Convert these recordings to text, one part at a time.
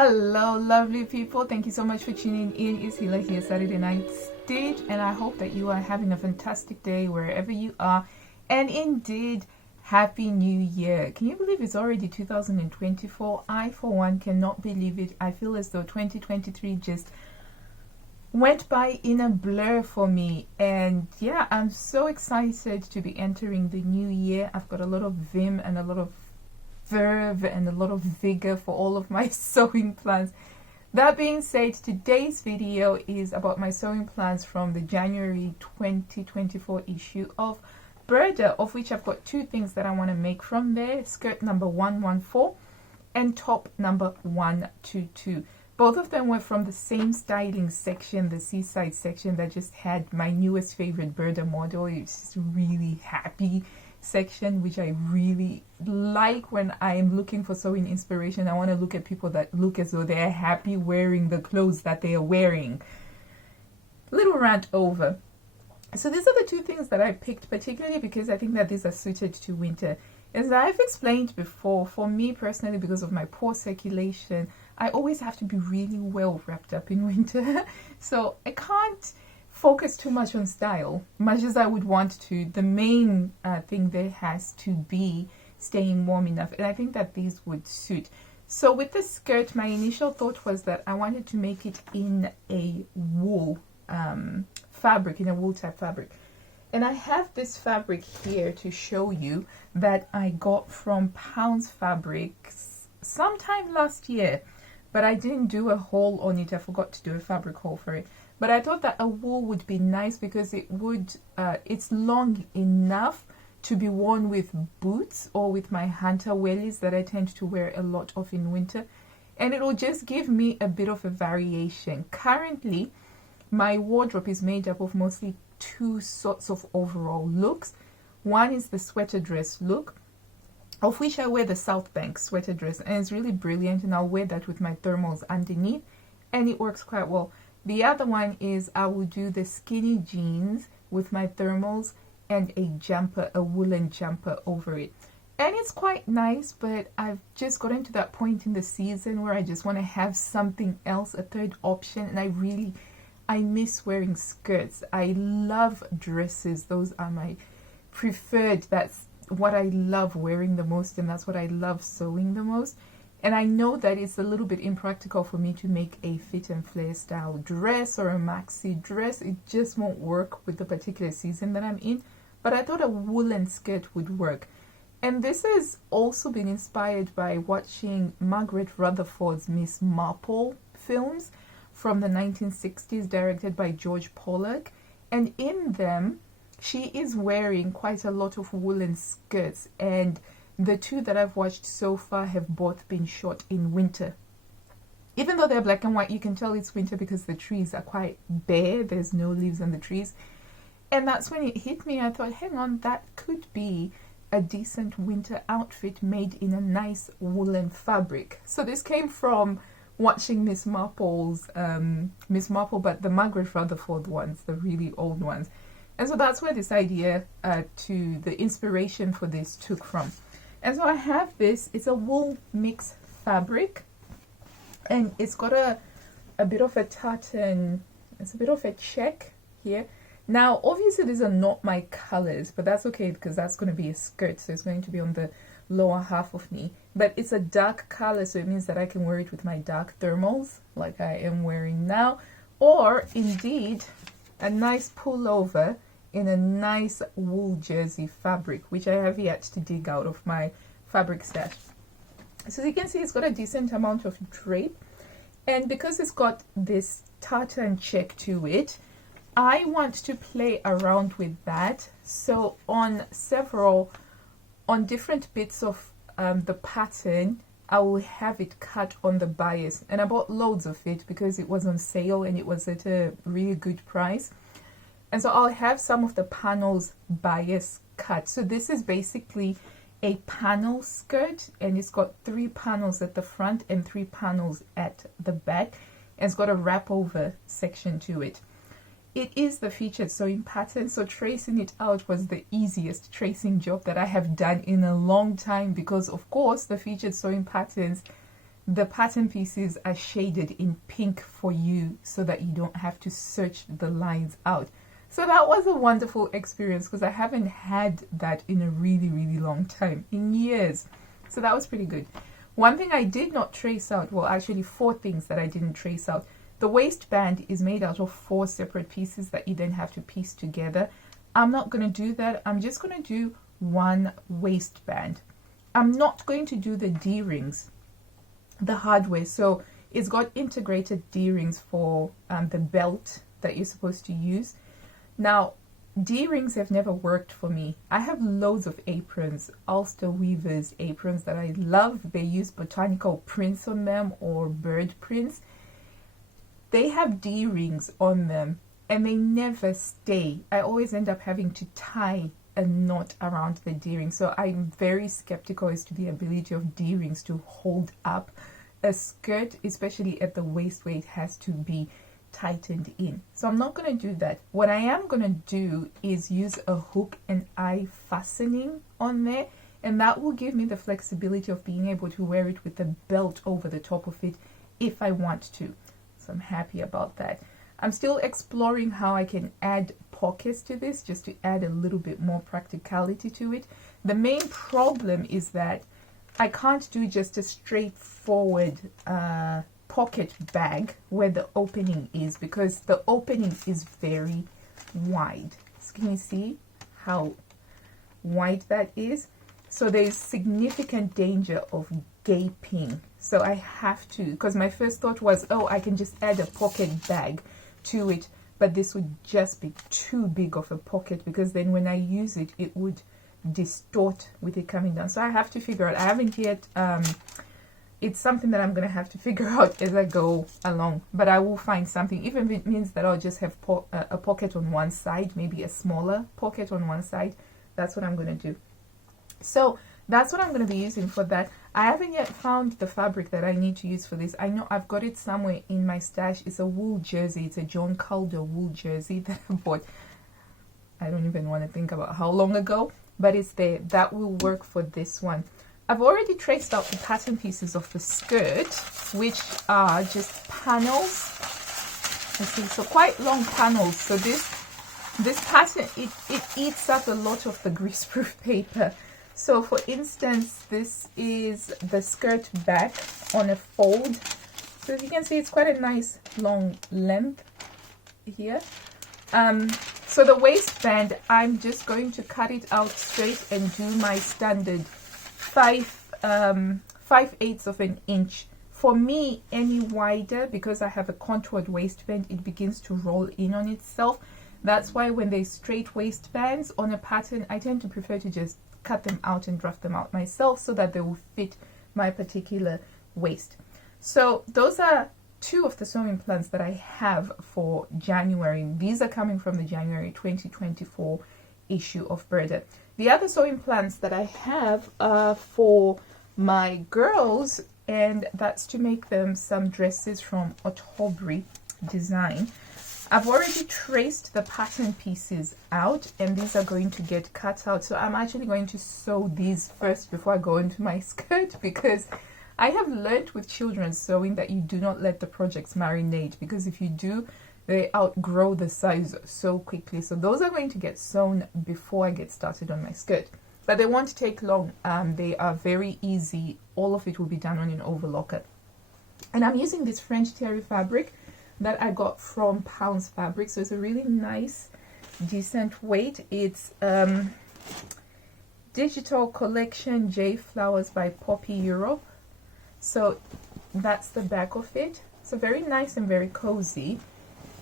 Hello, lovely people. Thank you so much for tuning in. It's Hila here, Saturday Night Stitch, and I hope that you are having a fantastic day wherever you are. And indeed, Happy New Year. Can you believe it's already 2024? I, for one, cannot believe it. I feel as though 2023 just went by in a blur for me. And yeah, I'm so excited to be entering the new year. I've got a lot of vim and a lot of verve and a lot of vigor for all of my sewing plans. That being said, today's video is about my sewing plans from the January 2024 issue of Burda, of which I've got two things that I want to make from there: skirt number 114 and top number 122. Both of them were from the same styling section, the seaside section that just had my newest favorite Burda model. It's really happy section, which I really like when I'm looking for sewing inspiration. I want to look at people that look as though they're happy wearing the clothes that they are wearing. Little rant over. So these are the two things that I picked, particularly because I think that these are suited to winter. As I've explained before, for me personally, because of my poor circulation, I always have to be really well wrapped up in winter. So I can't focus too much on style, much as I would want to. The main thing there has to be staying warm enough, and I think that these would suit. So with the skirt, my initial thought was that I wanted to make it in a wool fabric, in a wool type fabric. And I have this fabric here to show you that I got from Pounds Fabrics sometime last year, but I didn't do a haul on it. I forgot to do a fabric haul for it. But I thought that a wool would be nice because it would, it's long enough to be worn with boots or with my hunter wellies that I tend to wear a lot of in winter. And it will just give me a bit of a variation. Currently, my wardrobe is made up of mostly two sorts of overall looks. One is the sweater dress look, of which I wear the South Bank sweater dress, and it's really brilliant, and I'll wear that with my thermals underneath, and it works quite well. The other one is I will do the skinny jeans with my thermals and a jumper, a woolen jumper over it. And it's quite nice, but I've just gotten to that point in the season where I just want to have something else, a third option, and I miss wearing skirts. I love dresses. Those are my preferred. That's what I love wearing the most, and that's what I love sewing the most. And I know that it's a little bit impractical for me to make a fit and flare style dress or a maxi dress. It just won't work with the particular season that I'm in. But I thought a woolen skirt would work. And this has also been inspired by watching Margaret Rutherford's Miss Marple films from the 1960s, directed by George Pollock. And in them, she is wearing quite a lot of woolen skirts, and the two that I've watched so far have both been shot in winter. Even though they're black and white, you can tell it's winter because the trees are quite bare. There's no leaves on the trees. And that's when it hit me. I thought, hang on, that could be a decent winter outfit made in a nice woolen fabric. So this came from watching Miss Marple, but the Margaret Rutherford ones, the really old ones. And so that's where this idea the inspiration for this took from. And so I have this, it's a wool mix fabric, and it's got a bit of a tartan, it's a bit of a check here. Now, obviously these are not my colors, but that's okay because that's going to be a skirt, so it's going to be on the lower half of me. But it's a dark color, so it means that I can wear it with my dark thermals, like I am wearing now, or indeed a nice pullover in a nice wool jersey fabric, which I have yet to dig out of my fabric stash. So you can see it's got a decent amount of drape, and because it's got this tartan check to it, I want to play around with that. So on different bits of the pattern, I will have it cut on the bias, and I bought loads of it because it was on sale and it was at a really good price. And so I'll have some of the panels bias cut. So this is basically a panel skirt, and it's got 3 panels at the front and 3 panels at the back, and it's got a wrap over section to it. It is the featured sewing pattern, so tracing it out was the easiest tracing job that I have done in a long time, because of course the featured sewing patterns the pattern pieces are shaded in pink for you so that you don't have to search the lines out. So that was a wonderful experience because I haven't had that in a really, really long time, in years. So that was pretty good. One thing I did not trace out, well, actually 4 things that I didn't trace out. The waistband is made out of 4 separate pieces that you then have to piece together. I'm not going to do that. I'm just going to do one waistband. I'm not going to do the D-rings the hard way. So it's got integrated D-rings for the belt that you're supposed to use. Now, D-rings have never worked for me. I have loads of aprons, Ulster Weavers aprons that I love. They use botanical prints on them or bird prints. They have D-rings on them and they never stay. I always end up having to tie a knot around the D-ring. So I'm very skeptical as to the ability of D-rings to hold up a skirt, especially at the waist where it has to be tightened in. So I'm not going to do that. What I am going to do is use a hook and eye fastening on there, and that will give me the flexibility of being able to wear it with the belt over the top of it if I want to. So I'm happy about that. I'm still exploring how I can add pockets to this, just to add a little bit more practicality to it. The main problem is that I can't do just a straightforward pocket bag where the opening is, because the opening is very wide. So can you see how wide that is? So there's significant danger of gaping. So I have to, because my first thought was, oh, I can just add a pocket bag to it, but this would just be too big of a pocket, because then when I use it, it would distort with it coming down. So I have to figure out. I haven't yet, it's something that I'm going to have to figure out as I go along, but I will find something, even if it means that I'll just have a pocket on one side, maybe a smaller pocket on one side. That's what I'm going to do. So that's what I'm going to be using for that. I haven't yet found the fabric that I need to use for this. I know I've got it somewhere in my stash. It's a wool jersey. It's a John Calder wool jersey that I bought. I don't even want to think about how long ago, but it's there. That will work for this one. I've already traced out the pattern pieces of the skirt, which are just panels. Let's see, so quite long panels. So this pattern, it eats up a lot of the greaseproof paper. So for instance, this is the skirt back on a fold. So as you can see, it's quite a nice long length here. So the waistband, I'm just going to cut it out straight and do my standard 5/8 of an inch. For me, any wider, because I have a contoured waistband, it begins to roll in on itself. That's why when there's straight waistbands on a pattern, I tend to prefer to just cut them out and draft them out myself so that they will fit my particular waist. So those are 2 of the sewing plans that I have for January. These are coming from the January 2024 issue of Burda. The other sewing plans that I have are for my girls, and that's to make them some dresses from Ottobre design. I've already traced the pattern pieces out, and these are going to get cut out. So I'm actually going to sew these first before I go into my skirt, because I have learned with children's sewing that you do not let the projects marinate, because if you do, they outgrow the size so quickly. So those are going to get sewn before I get started on my skirt. But they won't take long. They are very easy. All of it will be done on an overlocker. And I'm using this French terry fabric that I got from Pounds Fabric. So it's a really nice, decent weight. It's Digital Collection J Flowers by Poppy Europe. So that's the back of it. So very nice and very cozy.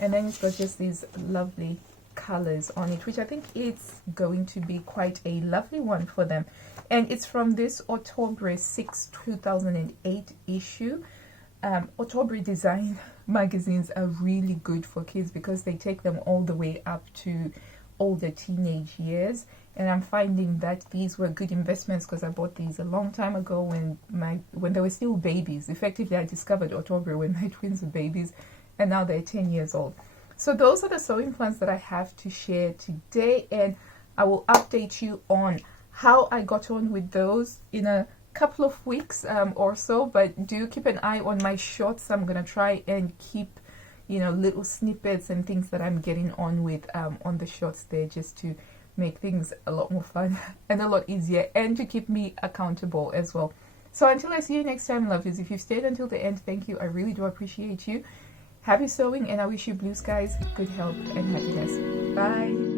And then it's got just these lovely colors on it, which I think it's going to be quite a lovely one for them. And it's from this Ottobre 6 2008 issue. Ottobre design magazines are really good for kids because they take them all the way up to older teenage years, and I'm finding that these were good investments because I bought these a long time ago when they were still babies. Effectively, I discovered Ottobre when my twins were babies, and now they're 10 years old. So those are the sewing plans that I have to share today, and I will update you on how I got on with those in a couple of weeks or so, but do keep an eye on my shorts. I'm gonna try and keep, you know, little snippets and things that I'm getting on with on the shorts there, just to make things a lot more fun and a lot easier, and to keep me accountable as well. So until I see you next time, lovelies, if you've stayed until the end, thank you. I really do appreciate you. Happy sewing, and I wish you blue skies, good health, and happiness. Bye.